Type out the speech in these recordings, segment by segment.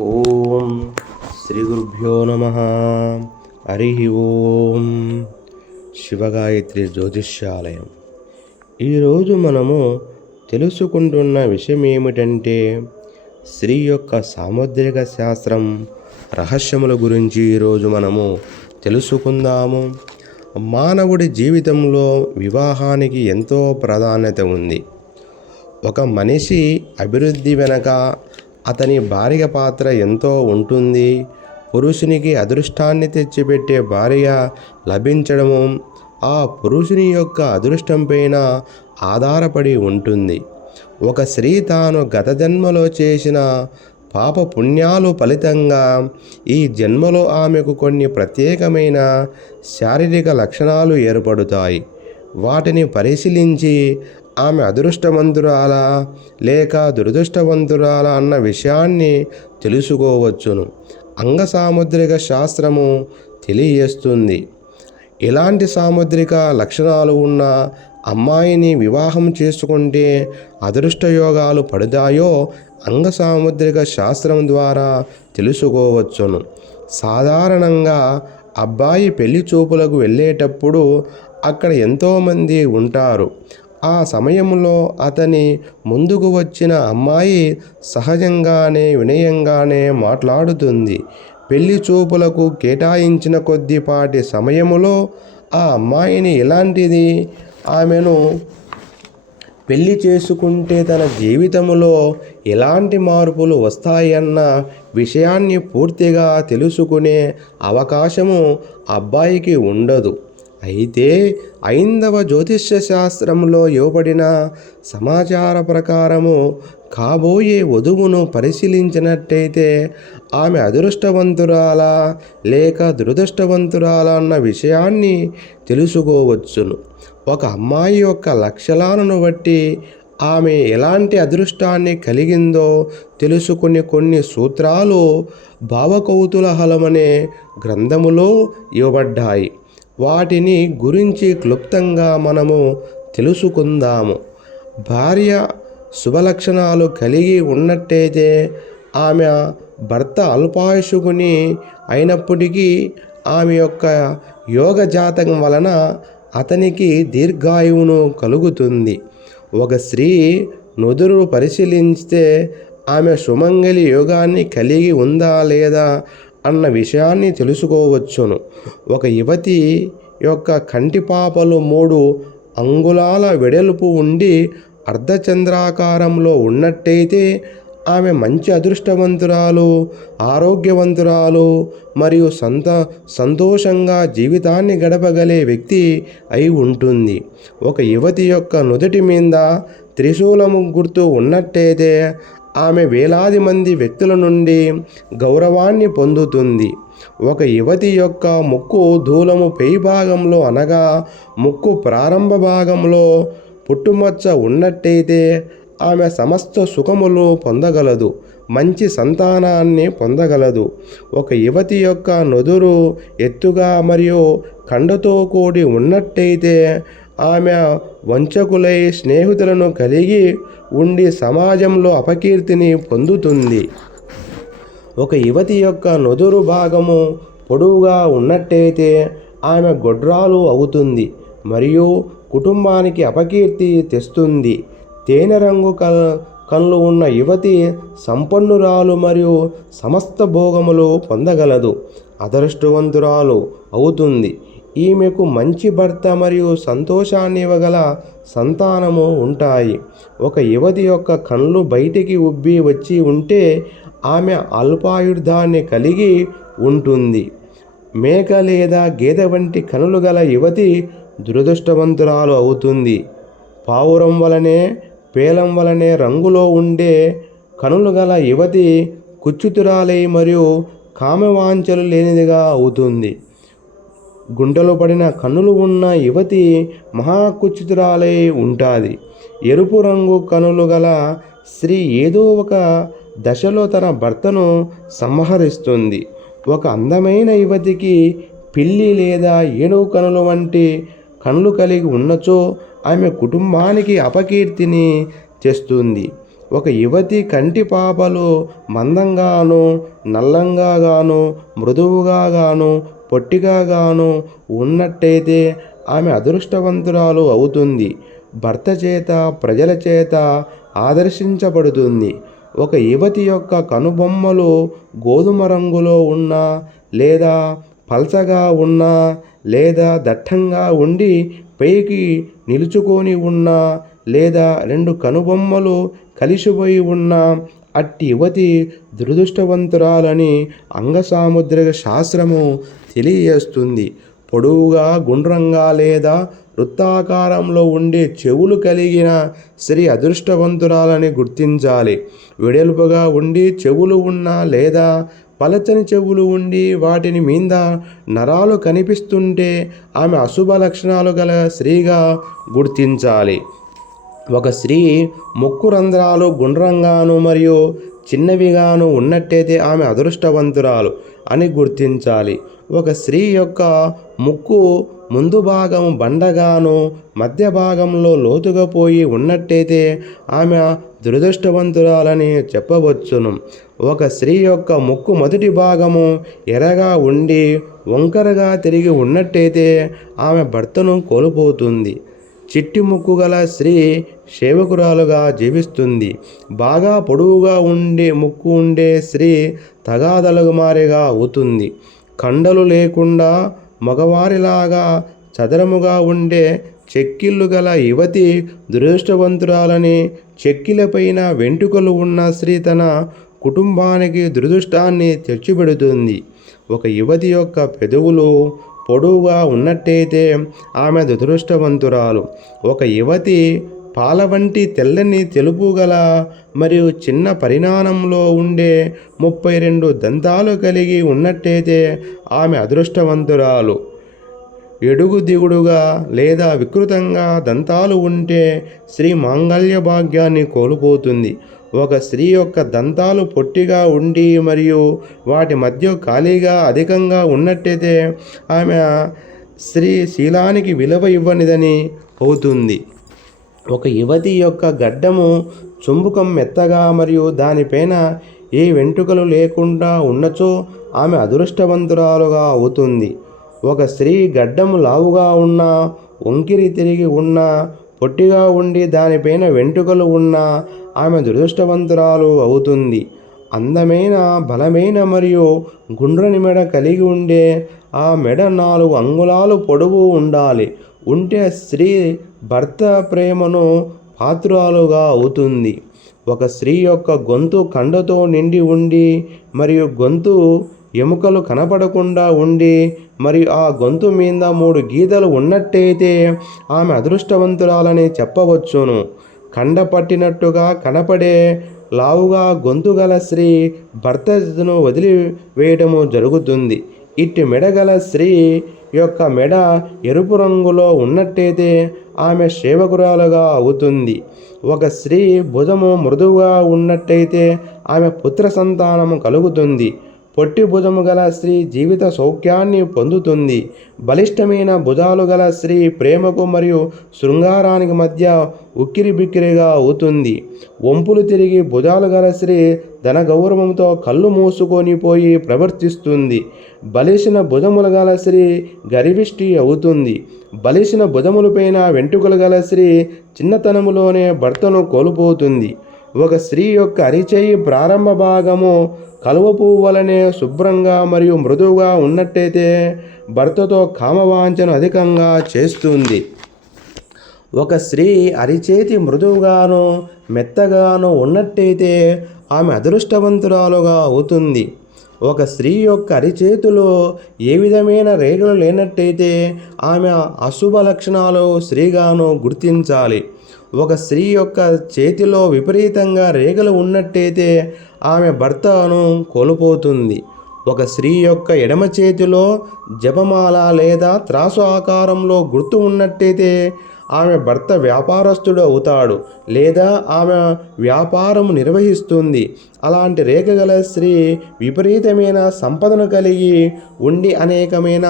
ఓం శ్రీ గురుభ్యో నమః. హరి ఓం. శివగాయత్రి జ్యోతిష్యాలయం. ఈరోజు మనము తెలుసుకుంటున్న విషయం ఏమిటంటే స్త్రీ యొక్క సాముద్రిక శాస్త్రం రహస్యముల గురించి ఈరోజు మనము తెలుసుకుందాము. మానవుడి జీవితంలో వివాహానికి ఎంతో ప్రాధాన్యత ఉంది. ఒక మనిషి అభివృద్ధి వెనక అతని భార్య పాత్ర ఎంతో ఉంటుంది. పురుషునికి అదృష్టాన్ని తెచ్చిపెట్టే భార్య లభించడము ఆ పురుషుని యొక్క అదృష్టం పైన ఆధారపడి ఉంటుంది. ఒక స్త్రీ తాను గత జన్మలో చేసిన పాప పుణ్యాలు ఫలితంగా ఈ జన్మలో ఆమెకు కొన్ని ప్రత్యేకమైన శారీరక లక్షణాలు ఏర్పడతాయి. వాటిని పరిశీలించి ఆమె అదృష్టవంతురాలా లేక దురదృష్టవంతురాలా అన్న విషయాన్ని తెలుసుకోవచ్చును. అంగ సాముద్రిక శాస్త్రము తెలియజేస్తుంది. ఎలాంటి సాముద్రిక లక్షణాలు ఉన్న అమ్మాయిని వివాహం చేసుకుంటే అదృష్టయోగాలు పడతాయో అంగ సాముద్రిక శాస్త్రం ద్వారా తెలుసుకోవచ్చును. సాధారణంగా అబ్బాయి పెళ్లి చూపులకు వెళ్ళేటప్పుడు అక్కడ ఎంతోమంది ఉంటారు. ఆ సమయంలో అతని ముందుకు వచ్చిన అమ్మాయి సహజంగానే వినయంగానే మాట్లాడుతుంది. పెళ్లి చూపులకు కేటాయించిన కొద్దిపాటి సమయములో ఆ అమ్మాయిని ఎలాంటిది ఆమెను పెళ్లి చేసుకుంటే తన జీవితంలో ఎలాంటి మార్పులు వస్తాయన్న విషయాన్ని పూర్తిగా తెలుసుకునే అవకాశము అబ్బాయికి ఉండదు. అయితే ఐందవ జ్యోతిష్య శాస్త్రంలో ఇవ్వబడిన సమాచార ప్రకారము కాబోయే వధువును పరిశీలించినట్టయితే ఆమె అదృష్టవంతురాలా లేక దురదృష్టవంతురాలా అన్న విషయాన్ని తెలుసుకోవచ్చును. ఒక అమ్మాయి యొక్క లక్షణాలను బట్టి ఆమె ఎలాంటి అదృష్టాన్ని కలిగిందో తెలుసుకునే కొన్ని సూత్రాలు భావకౌతులహలమనే గ్రంథములో ఇవ్వబడ్డాయి. వాటిని గురించి క్లుప్తంగా మనము తెలుసుకుందాము. భార్య శుభలక్షణాలు కలిగి ఉన్నట్టయితే ఆమె భర్త అల్పాయుషుకుని అయినప్పటికీ ఆమె యొక్క యోగ జాతకం వలన అతనికి దీర్ఘాయువును కలుగుతుంది. ఒక స్త్రీ నుదురు పరిశీలిస్తే ఆమె సుమంగళి యోగాన్ని కలిగి ఉందా లేదా అన్న విషయాన్ని తెలుసుకోవచ్చును. ఒక యువతి యొక్క కంటిపాపలు 3 అంగుళాల వెడల్పు ఉండి అర్ధచంద్రాకారంలో ఉన్నట్టయితే ఆమె మంచి అదృష్టవంతురాలు, ఆరోగ్యవంతురాలు మరియు సంతోషంగా జీవితాన్ని గడపగలే వ్యక్తి అయి ఉంటుంది. ఒక యువతి యొక్క నుదుటి మీద త్రిశూలము గుర్తు ఉన్నట్టయితే ఆమె వేలాది మంది వ్యక్తుల నుండి గౌరవాన్ని పొందుతుంది. ఒక యువతి యొక్క ముక్కు దూలము పై భాగంలో అనగా ముక్కు ప్రారంభ భాగంలో పుట్టుమచ్చ ఉన్నట్టయితే ఆమె సమస్త సుఖములు పొందగలదు, మంచి సంతానాన్ని పొందగలదు. ఒక యువతి యొక్క నుదురు ఎత్తుగా మరియు కండతో కూడి ఉన్నట్టయితే ఆమె వంచకులై స్నేహితులను కలిగి ఉండి సమాజంలో అపకీర్తిని పొందుతుంది. ఒక యువతి యొక్క నుదురు భాగము పొడవుగా ఉన్నట్టయితే ఆమె గొడ్రాలు అవుతుంది మరియు కుటుంబానికి అపకీర్తి తెస్తుంది. తేనె రంగు కళ్ళు ఉన్న యువతి సంపన్నురాలు మరియు సమస్త భోగములు పొందగలదు, అదృష్టవంతురాలు అవుతుంది. ఈమెకు మంచి భర్త మరియు సంతోషాన్ని ఇవ్వగల సంతానము ఉంటాయి. ఒక యువతి యొక్క కళ్ళు బయటికి ఉబ్బి వచ్చి ఉంటే ఆమె అల్పాయుర్ధాన్ని కలిగి ఉంటుంది. మేక లేదా గేదె వంటి కనులు గల యువతి దురదృష్టవంతురాలు అవుతుంది. పావురం వలనే పేలం వలనే రంగులో ఉండే కనులు గల యువతి కుచ్చుతురాలై మరియు కామవాంఛలు లేనిదిగా అవుతుంది. గుంటలు పడిన కన్నులు ఉన్న యువతి మహాకుచితురాలై ఉంటుంది. ఎరుపు రంగు కనులు గల స్త్రీ ఏదో ఒక దశలో తన భర్తను సంహరిస్తుంది. ఒక అందమైన యువతికి పిల్లి లేదా ఏనుగు కనులు వంటి కళ్ళు కలిగి ఉన్నచో ఆమె కుటుంబానికి అపకీర్తిని తెస్తుంది. ఒక యువతి కంటి పాపలు మందంగాను, నల్లంగాను, మృదువుగాను, పొట్టిగాను ఉన్నట్టయితే ఆమె అదృష్టవంతురాలు అవుతుంది. భర్త చేత, ప్రజల చేత ఆదర్శించబడుతుంది. ఒక యువతి యొక్క కనుబొమ్మలు గోధుమ రంగులో ఉన్నా, లేదా పల్చగా ఉన్నా, లేదా దట్టంగా ఉండి పైకి నిలుచుకొని ఉన్నా, లేదా రెండు కనుబొమ్మలు కలిసిపోయి ఉన్నా అట్టి యువతి దురదృష్టవంతురాలని అంగసాముద్రిక శాస్త్రము తెలియజేస్తుంది. పొడవుగా, గుండ్రంగా లేదా వృత్తాకారంలో ఉండే చెవులు కలిగిన స్త్రీ అదృష్టవంతురాలని గుర్తించాలి. వెడల్పుగా ఉండి చెవులు ఉన్న లేదా పలచని చెవులు ఉండి వాటిని మీద నరాలు కనిపిస్తుంటే ఆమె అశుభ లక్షణాలు గల స్త్రీగా గుర్తించాలి. ఒక స్త్రీ ముక్కు రంధ్రాలు గుండ్రంగాను మరియు చిన్నవిగాను ఉన్నట్టయితే ఆమె అదృష్టవంతురాలు అని గుర్తించాలి. ఒక స్త్రీ యొక్క ముక్కు ముందు భాగం బండగాను, మధ్య భాగంలో లోతుగా పోయి ఉన్నట్టయితే ఆమె దురదృష్టవంతురాలని చెప్పవచ్చును. ఒక స్త్రీ యొక్క ముక్కు మొదటి భాగము ఎర్రగా ఉండి వంకరగా తిరిగి ఉన్నట్టయితే ఆమె భర్తను కోల్పోతుంది. చిట్టి ముక్కు గల స్త్రీ సేవకురాలుగా జీవిస్తుంది. బాగా పొడవుగా ముక్కు ఉండే స్త్రీ తగాదలకు మారిగా అవుతుంది. కండలు లేకుండా మగవారిలాగా చదరముగా ఉండే చెక్కిళ్ళు గల యువతి దురదృష్టవంతురాలని, చెక్కిలపైన వెంట్రుకలు ఉన్న స్త్రీ తన కుటుంబానికి దురదృష్టాన్ని తెచ్చిపెడుతుంది. ఒక యువతి యొక్క పెదవులు పొడవుగా ఉన్నట్టయితే ఆమె దురదృష్టవంతురాలు. ఒక యువతి పాల వంటి తెల్లని తెలుపు గల మరియు చిన్న పరిమాణంలో ఉండే 32 దంతాలు కలిగి ఉన్నట్టయితే ఆమె అదృష్టవంతురాలు. ఎడుగు దిగుడుగా లేదా వికృతంగా దంతాలు ఉంటే స్త్రీ మాంగళ్య భాగ్యాన్ని కోల్పోతుంది. ఒక స్త్రీ యొక్క దంతాలు పొట్టిగా ఉండి మరియు వాటి మధ్య ఖాళీగా అధికంగా ఉన్నట్టయితే ఆమె స్త్రీ శీలానికి విలువ ఇవ్వనిదని అవుతుంది. ఒక యువతి యొక్క గడ్డము చుంబకం మెత్తగా మరియు దానిపైన ఏ వెంట్రుకలు లేకుండా ఉన్నచో ఆమె అదృష్టవంతురాలుగా అవుతుంది. ఒక స్త్రీ గడ్డము లావుగా ఉన్న, వంకిరి తిరిగి ఉన్న, పొట్టిగా ఉండి దానిపైన వెంట్రుకలు ఉన్న ఆమె దురదృష్టవంతురాలు అవుతుంది. అందమైన, బలమైన మరియు గుండ్రని మెడ కలిగి ఉండే ఆ మెడ 4 అంగుళాలు పొడవు ఉంటే స్త్రీ భర్త ప్రేమను పాత్రురాలుగా అవుతుంది. ఒక స్త్రీ యొక్క గొంతు కండతో నిండి ఉండి మరియు గొంతు ఎముకలు కనపడకుండా ఉండి మరియు ఆ గొంతు మీద 3 గీతలు ఉన్నట్టయితే ఆమె అదృష్టవంతురాలని చెప్పవచ్చును. కండ పట్టినట్టుగా కనపడే లావుగా గొంతు గల స్త్రీ భర్తను వదిలివేయటము జరుగుతుంది. ఇట్టి మెడగల స్త్రీ యొక్క మెడ ఎరుపు రంగులో ఉన్నట్టయితే ఆమె సేవకురాలుగా అవుతుంది. ఒక స్త్రీ భుజము మృదువుగా ఉన్నట్టయితే ఆమె పుత్ర సంతానము కలుగుతుంది. పొట్టి భుజము గల స్త్రీ జీవిత సౌఖ్యాన్ని పొందుతుంది. బలిష్టమైన భుజాలు గల స్త్రీ ప్రేమకు మరియు శృంగారానికి మధ్య ఉక్కిరి బిక్కిరిగా అవుతుంది. వంపులు తిరిగి భుజాలు గల స్త్రీ ధన గౌరవంతో కళ్ళు మూసుకొని పోయి ప్రవర్తిస్తుంది. బలిసిన భుజములు గల స్త్రీ గర్విష్టి అవుతుంది. బలిసిన భుజములపైన వెంట్రుకలు గల స్త్రీ చిన్నతనములోనే భర్తను కోల్పోతుంది. ఒక స్త్రీ యొక్క అరిచేయి ప్రారంభ భాగము కలువ పువ్వు వలనే శుభ్రంగా మరియు మృదువుగా ఉన్నట్టయితే భర్తతో కామవాంఛను అధికంగా చేస్తుంది. ఒక స్త్రీ అరిచేతి మృదువుగాను మెత్తగాను ఉన్నట్టయితే ఆమె అదృష్టవంతురాలుగా అవుతుంది. ఒక స్త్రీ యొక్క అరిచేతిలో ఏ విధమైన రేఖలు లేనట్టయితే ఆమె అశుభ లక్షణాలు స్త్రీగాను గుర్తించాలి. ఒక స్త్రీ యొక్క చేతిలో విపరీతంగా రేఖలు ఉన్నట్టయితే ఆమె భర్తను కోల్పోతుంది. ఒక స్త్రీ యొక్క ఎడమ చేతిలో జపమాల లేదా త్రాసు ఆకారంలో గుర్తు ఉన్నట్టయితే ఆమె భర్త వ్యాపారస్తుడు అవుతాడు లేదా ఆమె వ్యాపారం నిర్వహిస్తుంది. అలాంటి రేఖ గల స్త్రీ విపరీతమైన సంపదను కలిగి ఉండి అనేకమైన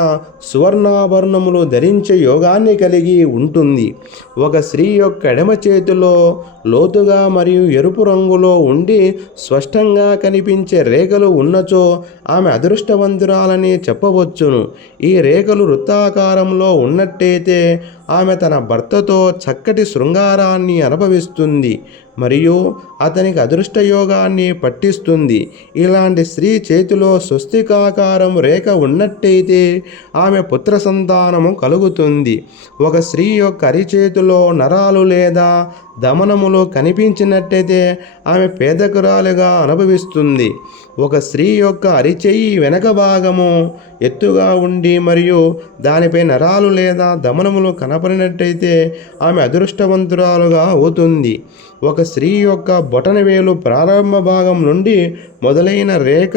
సువర్ణాభరణములు ధరించే యోగాన్ని కలిగి ఉంటుంది. ఒక స్త్రీ యొక్క ఎడమ చేతిలో లోతుగా మరియు ఎరుపు రంగులో ఉండి స్పష్టంగా కనిపించే రేఖలు ఉన్నచో ఆమె అదృష్టవంతురాలని చెప్పవచ్చును. ఈ రేఖలు వృత్తాకారంలో ఉన్నట్టయితే ఆమె తన భర్తతో చక్కటి శృంగారాన్ని అనుభవిస్తుంది మరియు అతనికి అదృష్టయోగాన్ని పట్టిస్తుంది. ఇలాంటి స్త్రీ చేతిలో స్వస్తికాకారం రేఖ ఉన్నట్టయితే ఆమె పుత్ర సంతానము కలుగుతుంది. ఒక స్త్రీ యొక్క అరిచేతిలో నరాలు లేదా దమనములు కనిపించినట్టయితే ఆమె పేదకురాలుగా అనుభవిస్తుంది. ఒక స్త్రీ యొక్క అరిచేయి వెనక భాగము ఎత్తుగా ఉండి మరియు దానిపై నరాలు లేదా దమనములు కనపడినట్టయితే ఆమె అదృష్టవంతురాలుగా అవుతుంది. ఒక స్త్రీ యొక్క బొటనవేలు ప్రారంభ భాగం నుండి మొదలైన రేఖ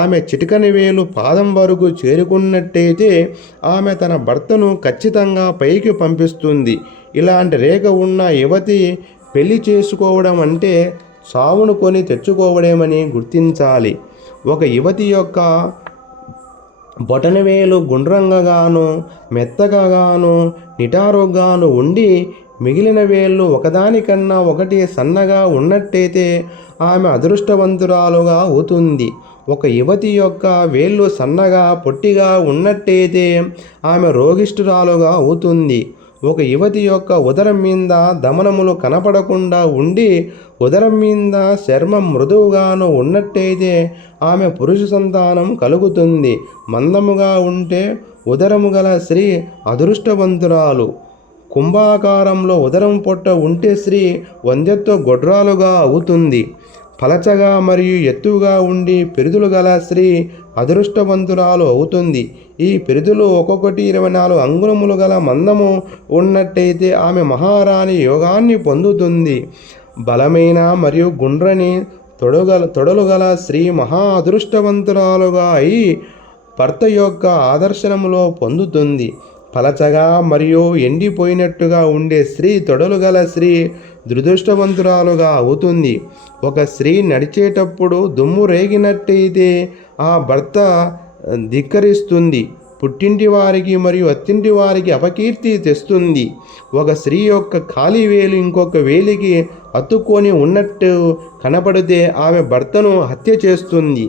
ఆమె చిటికని వేలు పాదం వరకు చేరుకున్నట్టయితే ఆమె తన భర్తను ఖచ్చితంగా పైకి పంపిస్తుంది. ఇలాంటి రేఖ ఉన్న యువతి పెళ్లి చేసుకోవడం అంటే సావును కొని తెచ్చుకోవడమని గుర్తించాలి. ఒక యువతి యొక్క బొటనవేలు గుండ్రంగాను మెత్తగాను నిటారుగాను ఉండి మిగిలిన వేళ్ళు ఒకదానికన్నా ఒకటి సన్నగా ఉన్నట్టయితే ఆమె అదృష్టవంతురాలుగా అవుతుంది. ఒక యువతి యొక్క వేళ్ళు సన్నగా పొట్టిగా ఉన్నట్టయితే ఆమె రోగిష్ఠురాలుగా అవుతుంది. ఒక యువతి యొక్క ఉదరం మీద దమనములు కనపడకుండా ఉండి ఉదరం మీద చర్మం మృదువుగాను ఉన్నట్టయితే ఆమె పురుష సంతానం కలుగుతుంది. మందముగా ఉంటే ఉదరము గల స్త్రీ అదృష్టవంతురాలు. కుంభాకారంలో ఉదరం పొట్ట ఉంటే స్త్రీ వందెత్తు గొడ్రాలుగా అవుతుంది. పలచగా మరియు ఎత్తుగా ఉండి పిరుదులు గల స్త్రీ అదృష్టవంతురాలు అవుతుంది. ఈ పిరుదులు ఒక్కొక్కటి 24 అంగుళములు గల మందము ఉన్నట్టయితే ఆమె మహారాణి యోగాన్ని పొందుతుంది. బలమైన మరియు గుండ్రని తొడలు గల స్త్రీ మహా అదృష్టవంతురాలుగా అయి భర్త యొక్క ఆదర్శనములో పొందుతుంది. పలచగా మరియు ఎండిపోయినట్టుగా ఉండే స్త్రీ తొడలు గల స్త్రీ దురదృష్టవంతురాలుగా అవుతుంది. ఒక స్త్రీ నడిచేటప్పుడు దుమ్ము రేగినట్టయితే ఆ భర్త ధిక్కరిస్తుంది. పుట్టింటి వారికి మరియు అత్తింటి వారికి అపకీర్తి తెస్తుంది. ఒక స్త్రీ యొక్క ఖాళీ వేలు ఇంకొక వేలికి అతుక్కొని ఉన్నట్టు కనపడితే ఆమె భర్తను హత్య చేస్తుంది.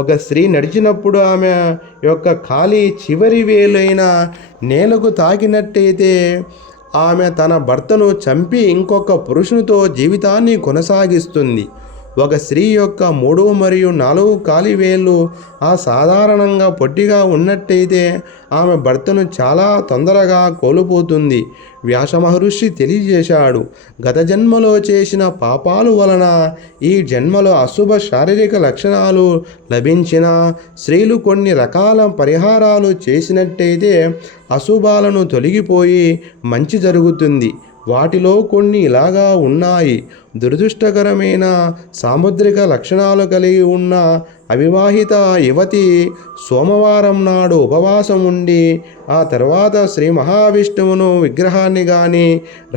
ఒక స్త్రీ నడిచినప్పుడు ఆమె యొక్క ఖాళీ చివరి వేలైన నేలకు తాకినట్టయితే ఆమె తన భర్తను చంపి ఇంకొక పురుషునితో జీవితాన్ని కొనసాగిస్తుంది. ఒక స్త్రీ యొక్క 3 మరియు 4 కాలి వేళ్ళు సాధారణంగా పొట్టిగా ఉన్నట్టయితే ఆమె భర్తను చాలా తొందరగా కోల్పోతుంది. వ్యాస మహర్షి తెలియజేశాడు, గత జన్మలో చేసిన పాపాలు వలన ఈ జన్మలో అశుభ శారీరక లక్షణాలు లభించిన స్త్రీలు కొన్ని రకాల పరిహారాలు చేసినట్టయితే అశుభాలను తొలగిపోయి మంచి జరుగుతుంది. వాటిలో కొన్ని ఇలాగా ఉన్నాయి. దురదృష్టకరమైన సాముద్రిక లక్షణాలు కలిగి ఉన్న అవివాహిత యువతి సోమవారం నాడు ఉపవాసం ఉండి ఆ తర్వాత శ్రీ మహావిష్ణువును విగ్రహాన్ని కానీ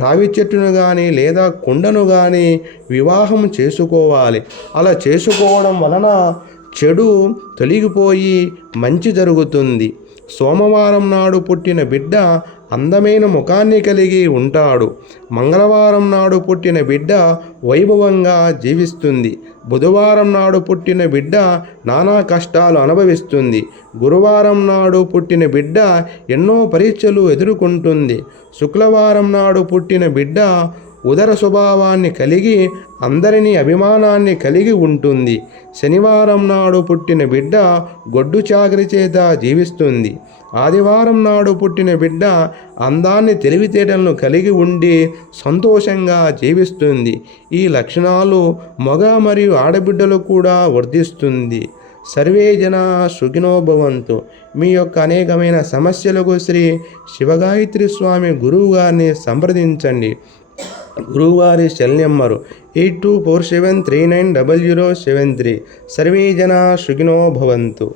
రావి చెట్టును కానీ లేదా కుండను కానీ వివాహం చేసుకోవాలి. అలా చేసుకోవడం వలన చెడు తొలగిపోయి మంచి జరుగుతుంది. సోమవారం నాడు పుట్టిన బిడ్డ అందమైన ముఖాన్ని కలిగి ఉంటాడు. మంగళవారం నాడు పుట్టిన బిడ్డ వైభవంగా జీవిస్తుంది. బుధవారం నాడు పుట్టిన బిడ్డ నానా కష్టాలు అనుభవిస్తుంది. గురువారం నాడు పుట్టిన బిడ్డ ఎన్నో పరీక్షలు ఎదుర్కొంటుంది. శుక్రవారం నాడు పుట్టిన బిడ్డ ఉదర స్వభావాన్ని కలిగి అందరినీ అభిమానాన్ని కలిగి ఉంటుంది. శనివారం నాడు పుట్టిన బిడ్డ గొడ్డు చాకరి చేత జీవిస్తుంది. ఆదివారం నాడు పుట్టిన బిడ్డ అందాన్ని తెలివితేటలను కలిగి ఉండి సంతోషంగా జీవిస్తుంది. ఈ లక్షణాలు మగ మరియు ఆడబిడ్డలు కూడా వర్ధిస్తుంది. సర్వే జనా సుఖినో భవంతు. మీ యొక్క అనేకమైన సమస్యలకు శ్రీ శివగాయత్రి స్వామి గురువు గారిని సంప్రదించండి. గురువుగారి సెల్ నెంబరు 8247390073. సర్వే జనా సుఖినో భవంతు.